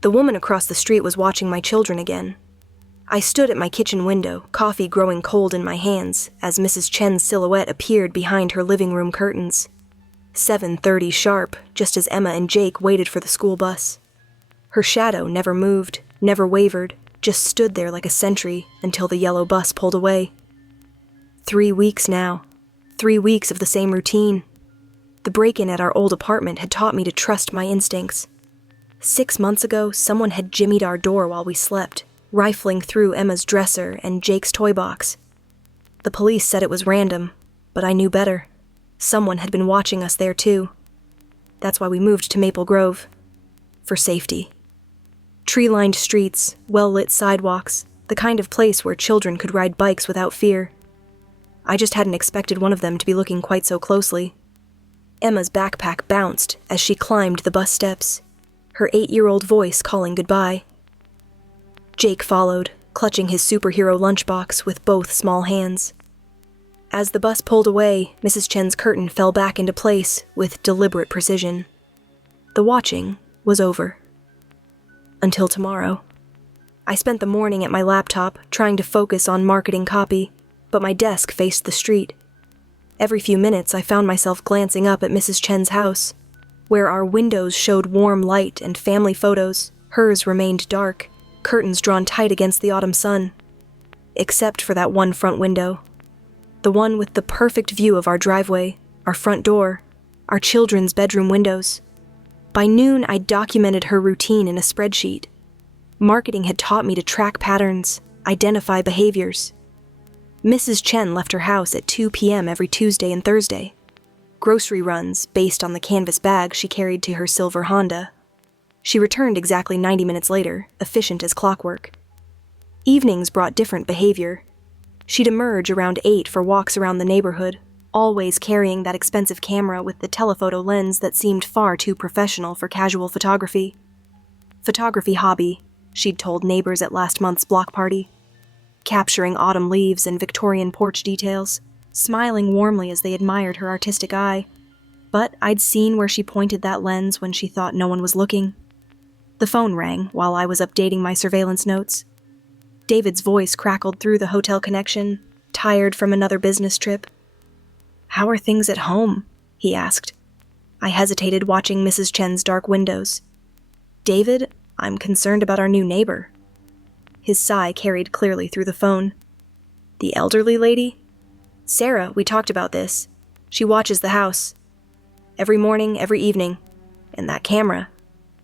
The woman across the street was watching my children again. I stood at my kitchen window, coffee growing cold in my hands, as Mrs. Chen's silhouette appeared behind her living room curtains. 7:30 sharp, just as Emma and Jake waited for the school bus. Her shadow never moved, never wavered, just stood there like a sentry until the yellow bus pulled away. 3 weeks now. 3 weeks of the same routine. The break-in at our old apartment had taught me to trust my instincts. 6 months ago, someone had jimmied our door while we slept, rifling through Emma's dresser and Jake's toy box. The police said it was random, but I knew better. Someone had been watching us there too. That's why we moved to Maple Grove. For safety. Tree-lined streets, well-lit sidewalks, the kind of place where children could ride bikes without fear. I just hadn't expected one of them to be looking quite so closely. Emma's backpack bounced as she climbed the bus steps, her 8-year-old voice calling goodbye. Jake followed, clutching his superhero lunchbox with both small hands. As the bus pulled away, Mrs. Chen's curtain fell back into place with deliberate precision. The watching was over. Until tomorrow. I spent the morning at my laptop, trying to focus on marketing copy, but my desk faced the street. Every few minutes, I found myself glancing up at Mrs. Chen's house. Where our windows showed warm light and family photos, hers remained dark, curtains drawn tight against the autumn sun. Except for that one front window. The one with the perfect view of our driveway, our front door, our children's bedroom windows. By noon, I documented her routine in a spreadsheet. Marketing had taught me to track patterns, identify behaviors. Mrs. Chen left her house at 2 p.m. every Tuesday and Thursday. Grocery runs, based on the canvas bag she carried to her silver Honda. She returned exactly 90 minutes later, efficient as clockwork. Evenings brought different behavior. She'd emerge around 8 for walks around the neighborhood, always carrying that expensive camera with the telephoto lens that seemed far too professional for casual photography. Photography hobby, she'd told neighbors at last month's block party. Capturing autumn leaves and Victorian porch details, smiling warmly as they admired her artistic eye. But I'd seen where she pointed that lens when she thought no one was looking. The phone rang while I was updating my surveillance notes. David's voice crackled through the hotel connection, tired from another business trip. "How are things at home?" he asked. I hesitated, watching Mrs. Chen's dark windows. "David, I'm concerned about our new neighbor." His sigh carried clearly through the phone. "The elderly lady?" "Sarah, we talked about this. She watches the house. Every morning, every evening. And that camera.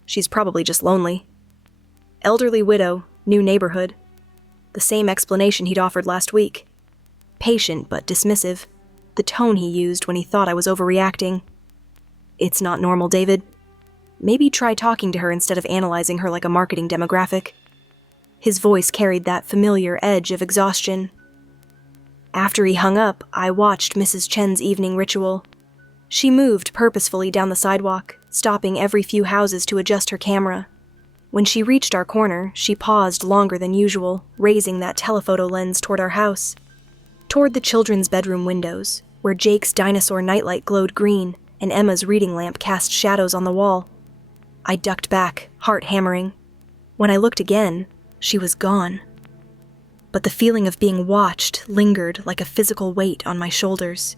She's probably just lonely." Elderly widow, new neighborhood. The same explanation he'd offered last week. Patient but dismissive. The tone he used when he thought I was overreacting. "It's not normal, David. Maybe try talking to her instead of analyzing her like a marketing demographic." His voice carried that familiar edge of exhaustion. After he hung up, I watched Mrs. Chen's evening ritual. She moved purposefully down the sidewalk, stopping every few houses to adjust her camera. When she reached our corner, she paused longer than usual, raising that telephoto lens toward our house. Toward the children's bedroom windows, where Jake's dinosaur nightlight glowed green and Emma's reading lamp cast shadows on the wall. I ducked back, heart hammering. When I looked again, she was gone. But the feeling of being watched lingered like a physical weight on my shoulders.